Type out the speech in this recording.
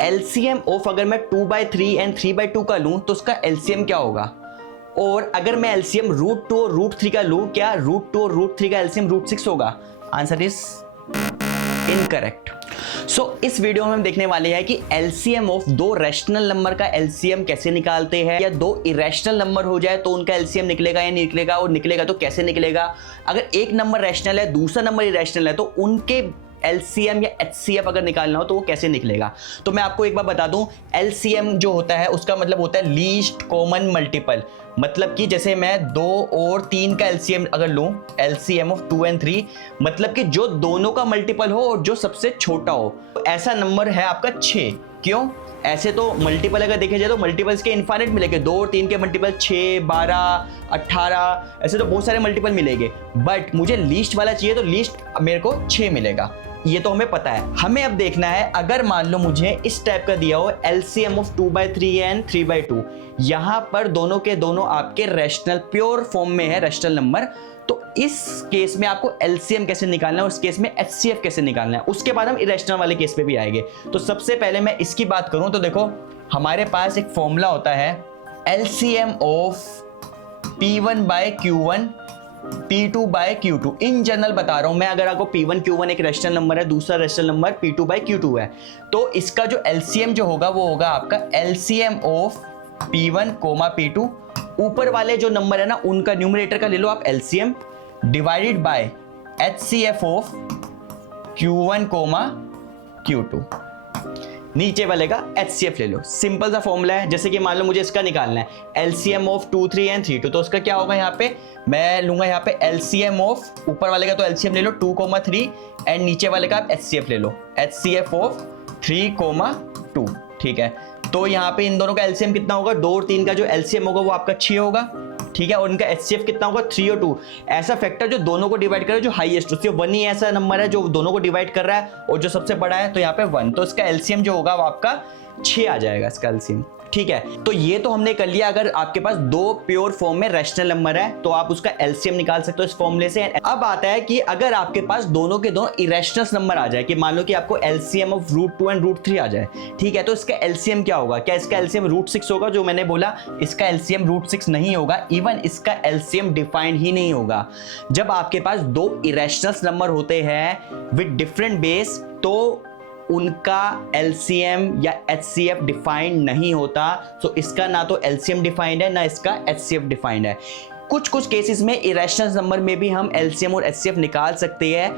LCM of अगर मैं 2/3 and 3/2 का लूं तो उसका एलसीएम क्या होगा? और अगर मैं एलसीएम √2 और √3 का लूं, क्या √2 और √3 का एलसीएम √6 होगा? Answer is incorrect. सो इस वीडियो में हम देखने वाले हैं कि एलसीएम ऑफ दो रैशनल नंबर का एलसीएम कैसे निकालते हैं, या दो इरेशनल नंबर हो जाए तो उनका एलसीएम निकलेगा या नहीं निकलेगा, और निकलेगा तो कैसे निकलेगा। अगर एक नंबर रैशनल है दूसरा नंबर इरेशनल है तो उनके एलसीएम या एचसीएफ अगर निकालना हो तो वो कैसे निकलेगा। तो मैं आपको एक बार बता दूं, एलसीएम जो होता है उसका मतलब होता है लीस्ट कॉमन मल्टीपल। मतलब कि जैसे मैं 2 और 3 का एलसीएम अगर लूं, एलसीएम ऑफ 2 and 3, मतलब कि जो दोनों का मल्टीपल हो और जो सबसे छोटा हो। तो ऐसा नंबर है आपका 6। क्यों? ऐसे तो मल्टीपल अगर देखे जाए तो मल्टीपल्स के इनफाइनाइट मिलेंगे, 2 और 3 के मल्टीपल 6, 12, 18, ऐसे तो बहुत सारे मल्टीपल मिलेंगे। बट मुझे लीस्ट वाला चाहिए तो लीस्ट मेरे को 6 मिलेगा, ये तो हमें पता है। हमें अब देखना है, अगर मान लो मुझे इस टाइप का दिया हो एलसीएम ऑफ 2/3 एंड 3/2, यहां पर दोनों के दोनों आपके रैशनल प्योर फॉर्म में है, रैशनल नंबर। तो इस केस में आपको एलसीएम कैसे निकालना है, उस केस में एचसीएफ कैसे निकालना है, उसके बाद हम इरेशनल वाले केस पे भी आएंगे। तो सबसे पहले मैं इसकी बात करूं तो देखो, हमारे पास एक फॉर्मूला होता है LCM of P1/Q1 P2/Q2। In general बता रहा हूं मैं, अगर आपको P1 Q1 एक रैशनल नंबर है, दूसरा रैशनल नंबर P2/Q2 है, तो इसका जो एलसीएम जो होगा वो होगा आपका एलसीएम ऑफ P1, P2। ऊपर वाले जो नंबर है ना उनका न्यूमरेटर का ले लो आप LCM, divided by HCF of Q1, Q2। नीचे वाले का एचसीएफ ले लो। सिंपल सा फॉर्मूला है। जैसे कि मान लो मुझे इसका निकालना है एलसीएम ऑफ 2, 3 एंड 3, तो उसका क्या होगा, यहाँ पे मैं लूंगा यहाँ पे एलसीएम ऑफ, ऊपर वाले का तो एलसीएम ले लो 2, 3 एंड नीचे वाले का आप एचसीएफ ले लो, एचसीएफ ऑफ 3, 2। ठीक है, तो यहाँ पे इन दोनों का एलसीएम कितना होगा, 2 और 3 का जो एलसीएम होगा वो आपका 6 होगा। ठीक है, और इनका एचसीएफ कितना होगा, 3 और 2। ऐसा फैक्टर जो दोनों को डिवाइड करे, जो हाईएस्ट, उससे 1 ही ऐसा नंबर है जो दोनों को डिवाइड कर रहा है, और जो सबसे बड़ा है तो यहाँ पे 1, तो इसका एलसीएम जो होगा वो आपका 6 आ जाएगा, इसका एलसीएम। ठीक है, तो ये तो हमने कर लिया। अगर आपके पास दो प्योर फॉर्म में रैशनल नंबर है तो आप उसका एलसीएम निकाल सकते हो इस फॉर्मूले से। अब आता है कि अगर आपके पास दोनों के दोनों इरेशनल नंबर आ जाए, कि मान लो कि आपको एलसीएम ऑफ √2 एंड √3 आ जाए, ठीक है, तो इसका एलसीएम क्या होगा? क्या इसका एलसीएम √6 होगा? जो मैंने बोला, इसका एलसीएम √6 नहीं होगा, इवन इसका एलसीएम डिफाइंड ही नहीं होगा। जब आपके पास दो इरेशनल नंबर होते हैं विद डिफरेंट बेस, तो उनका एलसीएम या एचसीएफ डिफाइंड नहीं होता। सो इसका ना तो एलसीएम डिफाइंड है ना इसका एचसीएफ डिफाइंड है। कुछ केसेस में इरेशनल नंबर में भी हम एलसीएम और एचसीएफ निकाल सकते हैं।